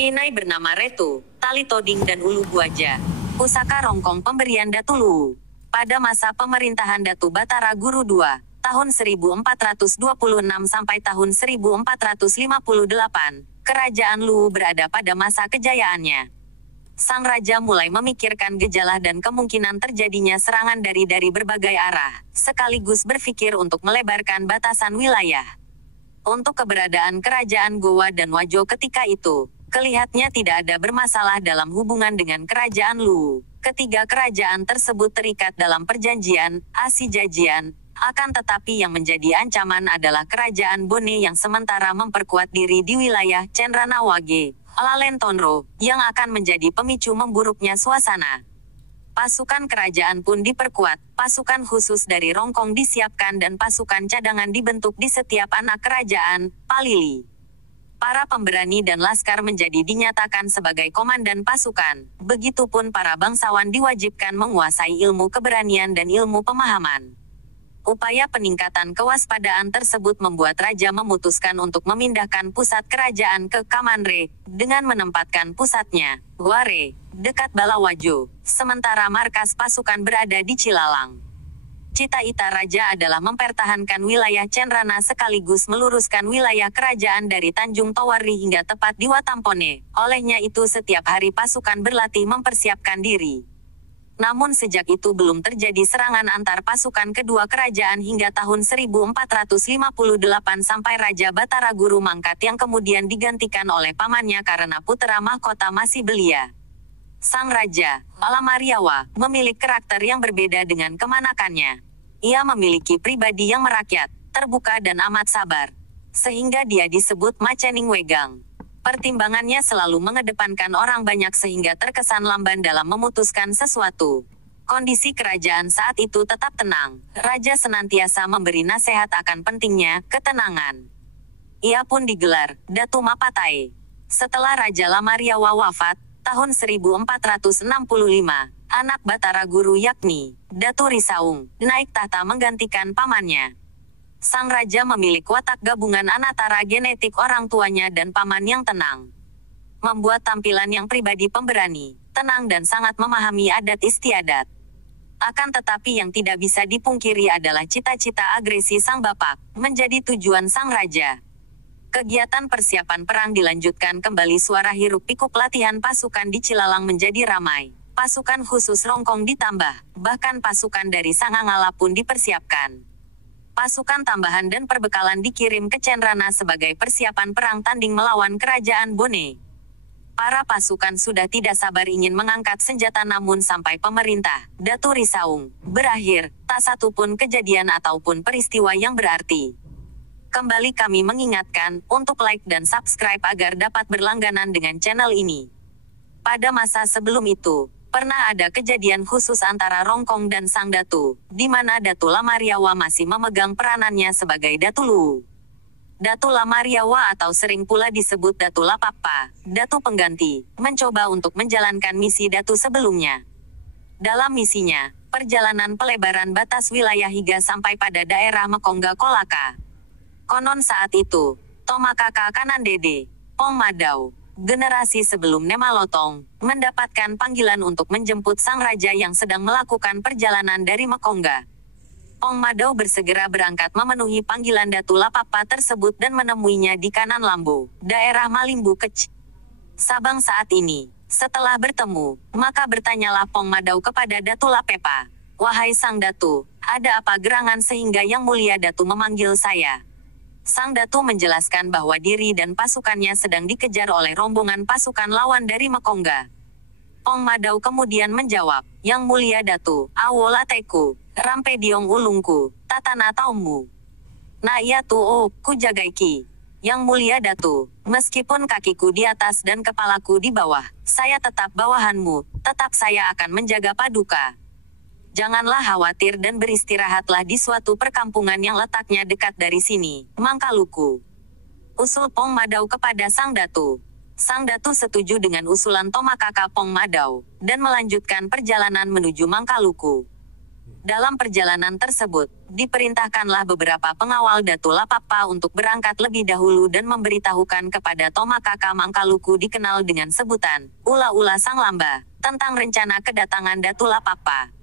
Inai bernama Retu, tali toding dan ulu buaja. Pusaka rongkong pemberian Datu Luwu. Pada masa pemerintahan Datu Batara Guru II, tahun 1426 sampai tahun 1458, Kerajaan Luwu berada pada masa kejayaannya. Sang raja mulai memikirkan gejala dan kemungkinan terjadinya serangan dari berbagai arah, sekaligus berpikir untuk melebarkan batasan wilayah. Untuk keberadaan kerajaan Gowa dan Wajo ketika itu, kelihatannya tidak ada bermasalah dalam hubungan dengan kerajaan Luwu. Ketiga kerajaan tersebut terikat dalam perjanjian, Asijajian, akan tetapi yang menjadi ancaman adalah kerajaan Bone yang sementara memperkuat diri di wilayah Cendranawage, Lalentonro, yang akan menjadi pemicu memburuknya suasana. Pasukan kerajaan pun diperkuat, pasukan khusus dari Rongkong disiapkan dan pasukan cadangan dibentuk di setiap anak kerajaan, Palili. Para pemberani dan laskar menjadi dinyatakan sebagai komandan pasukan, begitupun para bangsawan diwajibkan menguasai ilmu keberanian dan ilmu pemahaman. Upaya peningkatan kewaspadaan tersebut membuat raja memutuskan untuk memindahkan pusat kerajaan ke Kamanre, dengan menempatkan pusatnya, Ware, dekat Balawajo, sementara markas pasukan berada di Cilalang. Cita-cita raja adalah mempertahankan wilayah Cenrana sekaligus meluruskan wilayah kerajaan dari Tanjung Tawari hingga tepat di Watampone. Olehnya itu setiap hari pasukan berlatih mempersiapkan diri. Namun sejak itu belum terjadi serangan antar pasukan kedua kerajaan hingga tahun 1458 sampai Raja Batara Guru mangkat yang kemudian digantikan oleh pamannya karena putra mahkota masih belia. Sang Raja, Alamariawa, memiliki karakter yang berbeda dengan kemanakannya. Ia memiliki pribadi yang merakyat, terbuka dan amat sabar. Sehingga dia disebut Macening Wegang. Pertimbangannya selalu mengedepankan orang banyak sehingga terkesan lamban dalam memutuskan sesuatu. Kondisi kerajaan saat itu tetap tenang. Raja senantiasa memberi nasihat akan pentingnya ketenangan. Ia pun digelar Datu Mapatai. Setelah Raja Lamariawa wafat, tahun 1465, anak Batara Guru yakni Datu Risaung naik tahta menggantikan pamannya. Sang raja memiliki watak gabungan antara genetik orang tuanya dan paman yang tenang. Membuat tampilan yang pribadi pemberani, tenang dan sangat memahami adat istiadat. Akan tetapi yang tidak bisa dipungkiri adalah cita-cita agresi sang bapak, menjadi tujuan sang raja. Kegiatan persiapan perang dilanjutkan kembali suara hiruk-pikuk latihan pasukan di Cilalang menjadi ramai. Pasukan khusus Rongkong ditambah, bahkan pasukan dari Sangangala pun dipersiapkan. Pasukan tambahan dan perbekalan dikirim ke Cenrana sebagai persiapan perang tanding melawan kerajaan Bone. Para pasukan sudah tidak sabar ingin mengangkat senjata namun sampai pemerintah, Datu Risaung, berakhir, tak satu pun kejadian ataupun peristiwa yang berarti. Kembali kami mengingatkan, untuk like dan subscribe agar dapat berlangganan dengan channel ini. Pada masa sebelum itu, pernah ada kejadian khusus antara Rongkong dan Sang Datu, di mana Datu Lamariawa masih memegang peranannya sebagai Datu Luwu. Datu Lamariawa atau sering pula disebut Datu Lapapa, Datu Pengganti, mencoba untuk menjalankan misi Datu sebelumnya. Dalam misinya, perjalanan pelebaran batas wilayah hingga sampai pada daerah Mekongga Kolaka. Konon saat itu, Tomakaka Kanandede, Pong Madau, generasi sebelum Nemalotong, mendapatkan panggilan untuk menjemput sang raja yang sedang melakukan perjalanan dari Mekongga. Pong Madau bersegera berangkat memenuhi panggilan Datu Lapapa tersebut dan menemuinya di Kanan Lambo, daerah Malimbu Kec. Sabang saat ini, setelah bertemu, maka bertanyalah Pong Madau kepada Datu Lapepa, "Wahai Sang Datu, ada apa gerangan sehingga Yang Mulia Datu memanggil saya?" Sang Datu menjelaskan bahwa diri dan pasukannya sedang dikejar oleh rombongan pasukan lawan dari Mekongga. Pong Madau kemudian menjawab, "Yang Mulia Datu, awolateku, rampediong ulungku, tatana taummu. Na iya tu ku jagaiki. Yang Mulia Datu, meskipun kakiku di atas dan kepalaku di bawah, saya tetap bawahanmu, tetap saya akan menjaga paduka. Janganlah khawatir dan beristirahatlah di suatu perkampungan yang letaknya dekat dari sini, Mangkaluku." Usul Pong Madau kepada Sang Datu. Sang Datu setuju dengan usulan Tomakaka Pong Madau, dan melanjutkan perjalanan menuju Mangkaluku. Dalam perjalanan tersebut, diperintahkanlah beberapa pengawal Datu Lapakpa untuk berangkat lebih dahulu dan memberitahukan kepada Tomakaka Mangkaluku dikenal dengan sebutan Ula-Ula Sang Lamba, tentang rencana kedatangan Datu Lapakpa.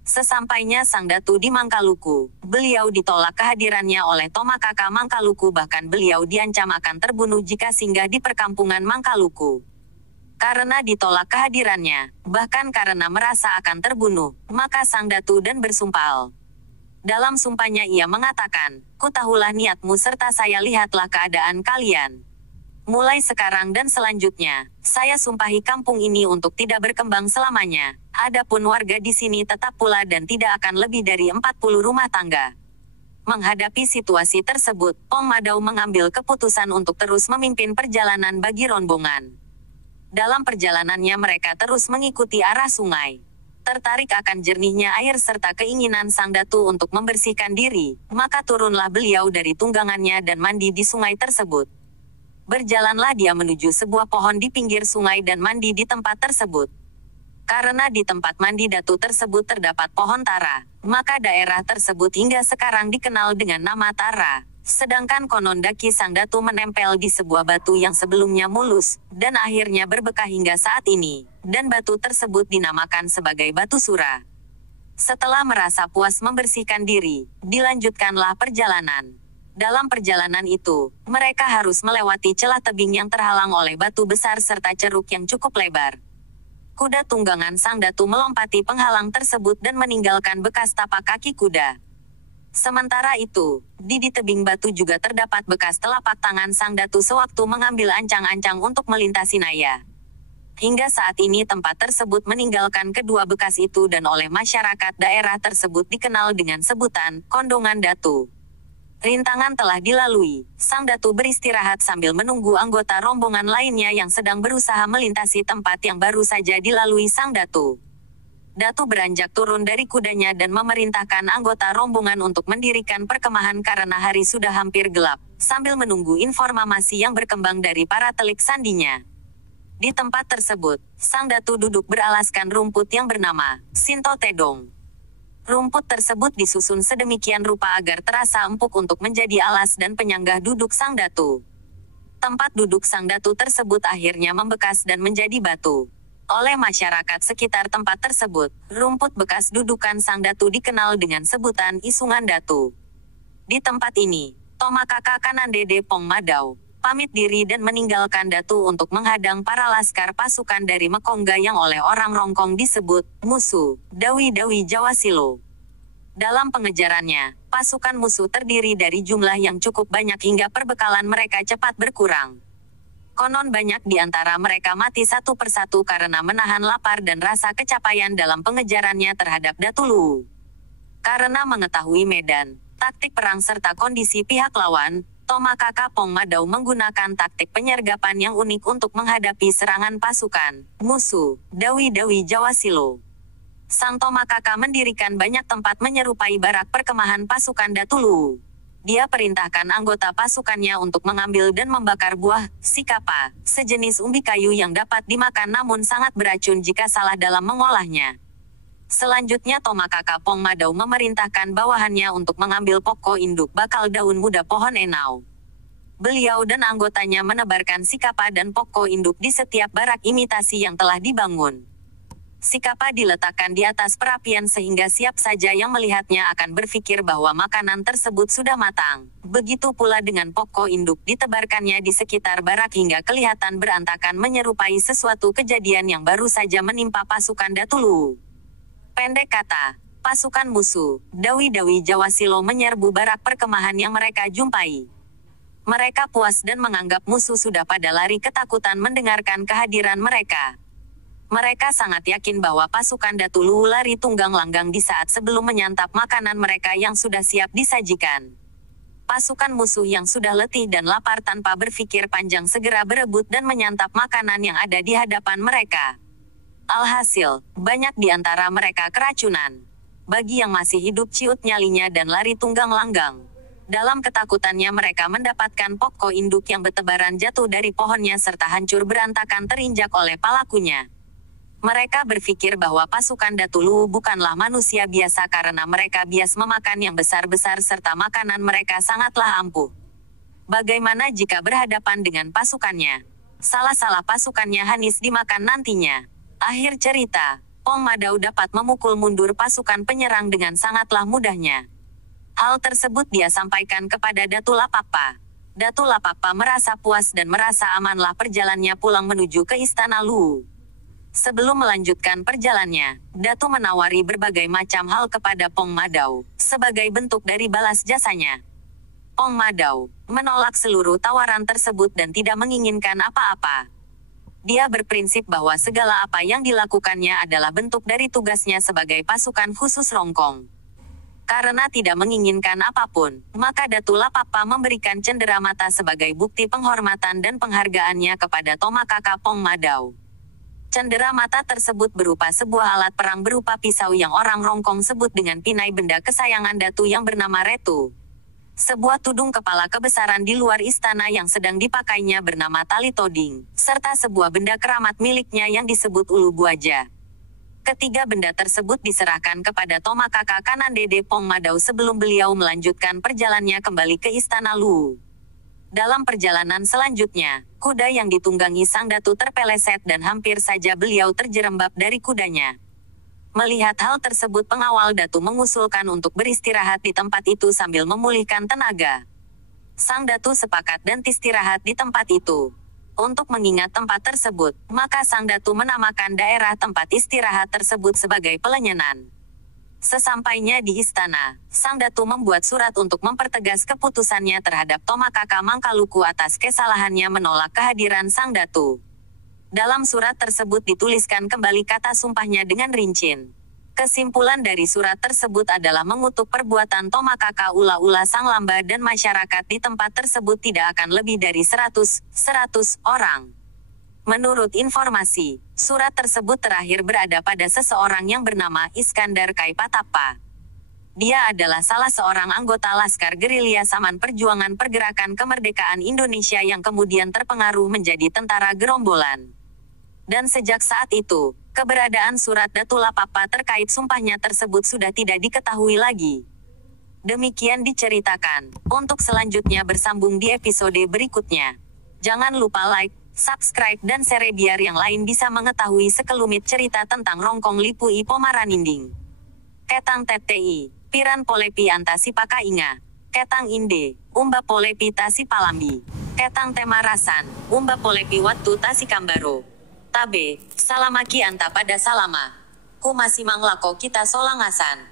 Sesampainya Sang Datu di Mangkaluku, beliau ditolak kehadirannya oleh Tomakaka Mangkaluku, bahkan beliau diancam akan terbunuh jika singgah di perkampungan Mangkaluku. Karena ditolak kehadirannya, bahkan karena merasa akan terbunuh, maka Sang Datu dan bersumpah. Dalam sumpahnya ia mengatakan, "Kutahulah niatmu serta saya lihatlah keadaan kalian. Mulai sekarang dan selanjutnya, saya sumpahi kampung ini untuk tidak berkembang selamanya. Adapun warga di sini tetap pula dan tidak akan lebih dari 40 rumah tangga." Menghadapi situasi tersebut, Pong Madau mengambil keputusan untuk terus memimpin perjalanan bagi rombongan. Dalam perjalanannya mereka terus mengikuti arah sungai. Tertarik akan jernihnya air serta keinginan Sang Datu untuk membersihkan diri, maka turunlah beliau dari tunggangannya dan mandi di sungai tersebut. Berjalanlah dia menuju sebuah pohon di pinggir sungai dan mandi di tempat tersebut. Karena di tempat mandi Datu tersebut terdapat pohon tara, maka daerah tersebut hingga sekarang dikenal dengan nama Tara. Sedangkan konon daki Sang Datu menempel di sebuah batu yang sebelumnya mulus, dan akhirnya berbekah hingga saat ini, dan batu tersebut dinamakan sebagai Batu Sura. Setelah merasa puas membersihkan diri, dilanjutkanlah perjalanan. Dalam perjalanan itu, mereka harus melewati celah tebing yang terhalang oleh batu besar serta ceruk yang cukup lebar. Kuda tunggangan Sang Datu melompati penghalang tersebut dan meninggalkan bekas tapak kaki kuda. Sementara itu, di tebing batu juga terdapat bekas telapak tangan Sang Datu sewaktu mengambil ancang-ancang untuk melintasi Naya. Hingga saat ini tempat tersebut meninggalkan kedua bekas itu dan oleh masyarakat daerah tersebut dikenal dengan sebutan Kondongan Datu. Rintangan telah dilalui, Sang Datu beristirahat sambil menunggu anggota rombongan lainnya yang sedang berusaha melintasi tempat yang baru saja dilalui Sang Datu. Datu beranjak turun dari kudanya dan memerintahkan anggota rombongan untuk mendirikan perkemahan karena hari sudah hampir gelap, sambil menunggu informasi yang berkembang dari para telik sandinya. Di tempat tersebut, Sang Datu duduk beralaskan rumput yang bernama Sinto Tedong. Rumput tersebut disusun sedemikian rupa agar terasa empuk untuk menjadi alas dan penyanggah duduk Sang Datu. Tempat duduk Sang Datu tersebut akhirnya membekas dan menjadi batu. Oleh masyarakat sekitar tempat tersebut, rumput bekas dudukan Sang Datu dikenal dengan sebutan Isungan Datu. Di tempat ini, Tomakaka Kanandede Pong Madau pamit diri dan meninggalkan Datu untuk menghadang para laskar pasukan dari Mekongga yang oleh orang Rongkong disebut musuh Dawi-Dawi Jawasilo. Dalam pengejarannya, pasukan musuh terdiri dari jumlah yang cukup banyak hingga perbekalan mereka cepat berkurang. Konon banyak di antara mereka mati satu persatu karena menahan lapar dan rasa kecapaian dalam pengejarannya terhadap Datu Luwu. Karena mengetahui medan, taktik perang serta kondisi pihak lawan, Tomakaka Pong Madau menggunakan taktik penyergapan yang unik untuk menghadapi serangan pasukan musuh Dawi-Dawi Jawasilo. Sang Tomakaka mendirikan banyak tempat menyerupai barak perkemahan pasukan Datu Luwu. Dia perintahkan anggota pasukannya untuk mengambil dan membakar buah sikapa, sejenis umbi kayu yang dapat dimakan namun sangat beracun jika salah dalam mengolahnya. Selanjutnya Tomakaka Pong Madau memerintahkan bawahannya untuk mengambil pokok induk bakal daun muda pohon enau. Beliau dan anggotanya menebarkan sikapa dan pokok induk di setiap barak imitasi yang telah dibangun. Sikapa diletakkan di atas perapian sehingga siap saja yang melihatnya akan berpikir bahwa makanan tersebut sudah matang. Begitu pula dengan pokok induk ditebarkannya di sekitar barak hingga kelihatan berantakan menyerupai sesuatu kejadian yang baru saja menimpa pasukan Datu Luwu. Pendek kata, pasukan musuh, Dawi-Dawi Jawasilo menyerbu barak perkemahan yang mereka jumpai. Mereka puas dan menganggap musuh sudah pada lari ketakutan mendengarkan kehadiran mereka. Mereka sangat yakin bahwa pasukan Datu Luwu lari tunggang langgang di saat sebelum menyantap makanan mereka yang sudah siap disajikan. Pasukan musuh yang sudah letih dan lapar tanpa berpikir panjang segera berebut dan menyantap makanan yang ada di hadapan mereka. Alhasil, banyak di antara mereka keracunan. Bagi yang masih hidup ciut nyalinya dan lari tunggang langgang. Dalam ketakutannya mereka mendapatkan pokok induk yang bertebaran jatuh dari pohonnya serta hancur berantakan terinjak oleh pelakunya. Mereka berpikir bahwa pasukan Datu Lu bukanlah manusia biasa karena mereka bias memakan yang besar-besar serta makanan mereka sangatlah ampuh. Bagaimana jika berhadapan dengan pasukannya? Salah-salah pasukannya Hanis dimakan nantinya. Akhir cerita, Pong Madau dapat memukul mundur pasukan penyerang dengan sangatlah mudahnya. Hal tersebut dia sampaikan kepada Datu Lapakpa. Datu Lapakpa merasa puas dan merasa amanlah perjalanannya pulang menuju ke Istana Lu. Sebelum melanjutkan perjalanannya, Datu menawari berbagai macam hal kepada Pong Madau, sebagai bentuk dari balas jasanya. Pong Madau menolak seluruh tawaran tersebut dan tidak menginginkan apa-apa. Dia berprinsip bahwa segala apa yang dilakukannya adalah bentuk dari tugasnya sebagai pasukan khusus Rongkong. Karena tidak menginginkan apapun, maka Datu Lapakpa memberikan cenderamata sebagai bukti penghormatan dan penghargaannya kepada Tomakaka Pong Madau. Cenderamata tersebut berupa sebuah alat perang berupa pisau yang orang Rongkong sebut dengan pinai benda kesayangan Datu yang bernama Retu. Sebuah tudung kepala kebesaran di luar istana yang sedang dipakainya bernama tali toding, serta sebuah benda keramat miliknya yang disebut ulu buaja. Ketiga benda tersebut diserahkan kepada Tomakaka kanan Dede Pong Madau sebelum beliau melanjutkan perjalanannya kembali ke Istana Lu. Dalam perjalanan selanjutnya, kuda yang ditunggangi sang Datu terpeleset dan hampir saja beliau terjerembab dari kudanya. Melihat hal tersebut pengawal Datu mengusulkan untuk beristirahat di tempat itu sambil memulihkan tenaga. Sang Datu sepakat dan istirahat di tempat itu. Untuk mengingat tempat tersebut, maka sang Datu menamakan daerah tempat istirahat tersebut sebagai Pelenyenan. Sesampainya di istana, sang Datu membuat surat untuk mempertegas keputusannya terhadap Tomakaka Mangkaluku atas kesalahannya menolak kehadiran sang Datu. Dalam surat tersebut dituliskan kembali kata sumpahnya dengan rinci. Kesimpulan dari surat tersebut adalah mengutuk perbuatan Tomakaka ula-ula sang lamba dan masyarakat di tempat tersebut tidak akan lebih dari 100 orang. Menurut informasi, surat tersebut terakhir berada pada seseorang yang bernama Iskandar Kaipatapa. Dia adalah salah seorang anggota Laskar Gerilya Saman Perjuangan Pergerakan Kemerdekaan Indonesia yang kemudian terpengaruh menjadi tentara gerombolan. Dan sejak saat itu, keberadaan surat Datu Lapakpa terkait sumpahnya tersebut sudah tidak diketahui lagi. Demikian diceritakan. Untuk selanjutnya bersambung di episode berikutnya. Jangan lupa like, subscribe dan share biar yang lain bisa mengetahui sekelumit cerita tentang Rongkong Lipui Pomaraninding. Ketang TTI, Piran Polepi Antasi Pakainga. Ketang Inde, Umba Polepi Tasi Palambi. Ketang Temarasan, Umba Polepi Watu Tasi Kambaro. Tabe, Salamaki Anta pada Salama. Ku masih manglako kita solangasan.